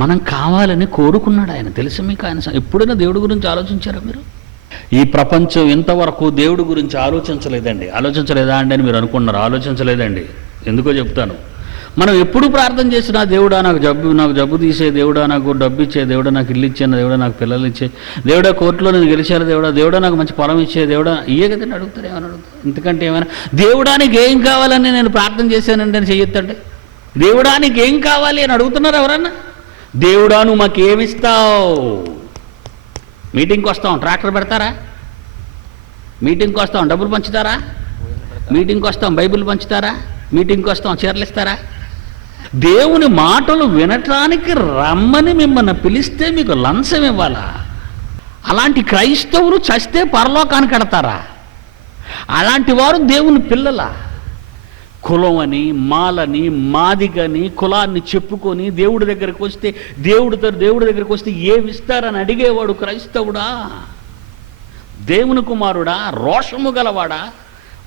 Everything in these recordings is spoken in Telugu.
మనం కావాలని కోరుకున్నాడు ఆయన. తెలుసు మీకు ఆయన ఎప్పుడైనా దేవుడి గురించి ఆలోచించారా మీరు? ఈ ప్రపంచం ఇంతవరకు దేవుడి గురించి ఆలోచించలేదండి. ఆలోచించలేదా అండి అని మీరు అనుకున్నారు. ఆలోచించలేదండి. ఎందుకో చెప్తాను. మనం ఎప్పుడు ప్రార్థన చేసినా దేవుడా నాకు జబ్బు తీసే, దేవుడా నాకు డబ్బు ఇచ్చే, దేవుడా నాకు ఇల్లు ఇచ్చే, దేవుడా నాకు పిల్లలు ఇచ్చే, దేవుడా కోర్టులో నేను గెలిచాను, దేవుడా నాకు మంచి పొలం ఇచ్చే, దేవుడా ఇయ్యే కదండి అడుగుతారు. ఏమని అడుగుతారు? ఎందుకంటే ఏమైనా దేవుడానికి ఏం కావాలని నేను ప్రార్థన చేశానండి అని చెయ్యొద్దండి. దేవుడానికి ఏం కావాలి అని అడుగుతున్నారు ఎవరన్నా? దేవుడా నువ్వు మాకు ఏమిస్తావు? మీటింగ్కి వస్తాం, ట్రాక్టర్ పెడతారా? మీటింగ్కి వస్తాం, డబ్బులు పంచుతారా? మీటింగ్కి వస్తాం, బైబిల్ పంచుతారా? మీటింగ్కి వస్తాం, చీరలు ఇస్తారా? దేవుని మాటలు వినటానికి రమ్మని మిమ్మల్ని పిలిస్తే మీకు లంచం ఇవ్వాలా? అలాంటి క్రైస్తవులు చస్తే పరలోకానికి ఎడతారా? అలాంటి వారు దేవుని పిల్లలా? కులం అని, మాలని, మాదిగని, కులాన్ని చెప్పుకొని దేవుడి దగ్గరికి వస్తే దేవుడి దగ్గరికి వస్తే ఏమిస్తారని అడిగేవాడు క్రైస్తవుడా? దేవుని కుమారుడా? రోషము గలవాడా?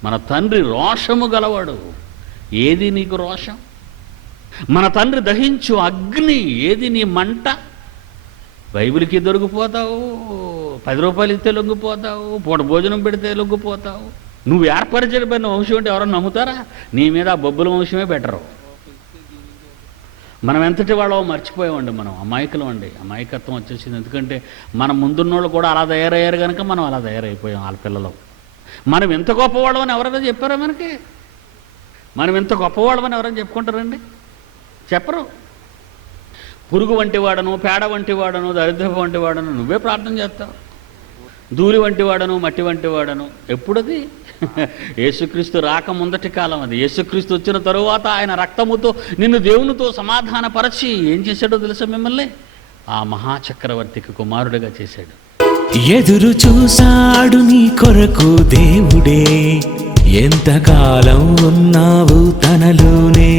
మన తండ్రి రోషము గలవాడు. ఏది నీకు రోషం? మన తండ్రి దహించు అగ్ని ఏది నీ మంట? బైబిల్కి దొరికిపోతావు, 10 రూపాయలు ఇస్తే లొంగిపోతావు, పూట భోజనం పెడితే లొంగిపోతావు. నువ్వు ఏర్పరచబడిన వంశం అంటే ఎవరన్నా నమ్ముతారా? నీ మీద ఆ బొబ్బుల వంశమే బెటరు. మనం ఎంతటి వాళ్ళో మర్చిపోయామండి. మనం అమాయకులం అండి. అమాయకత్వం వచ్చేసింది. ఎందుకంటే మన ముందున్నోళ్ళు కూడా అలా తయారయ్యారు కనుక మనం అలా తయారైపోయాం. వాళ్ళ పిల్లలు మనం ఎంత గొప్పవాళ్ళం అని ఎవరైనా చెప్పారా మనకి? మనం ఎంత గొప్పవాళ్ళమని ఎవరైనా చెప్పుకుంటారండి? చెప్పరు. పురుగు వంటి వాడను, పేడ వంటి వాడను, దరిద్రపు వంటి వాడను నువ్వే ప్రార్థన చేస్తావు. ధూళి వంటి వాడను, మట్టి వంటి వాడను. ఎప్పుడది? యేసుక్రీస్తు రాక ముందటి కాలం అది. యేసుక్రీస్తు వచ్చిన తరువాత ఆయన రక్తముతో నిన్ను దేవునితో సమాధానపరచి ఏం చేశాడో తెలుసా మిమ్మల్ని? ఆ మహాచక్రవర్తికి కుమారుడిగా చేశాడు. ఎదురు చూశాడు నీ కొరకు దేవుడే, ఎంతకాలం ఉన్నావు తనలోనే.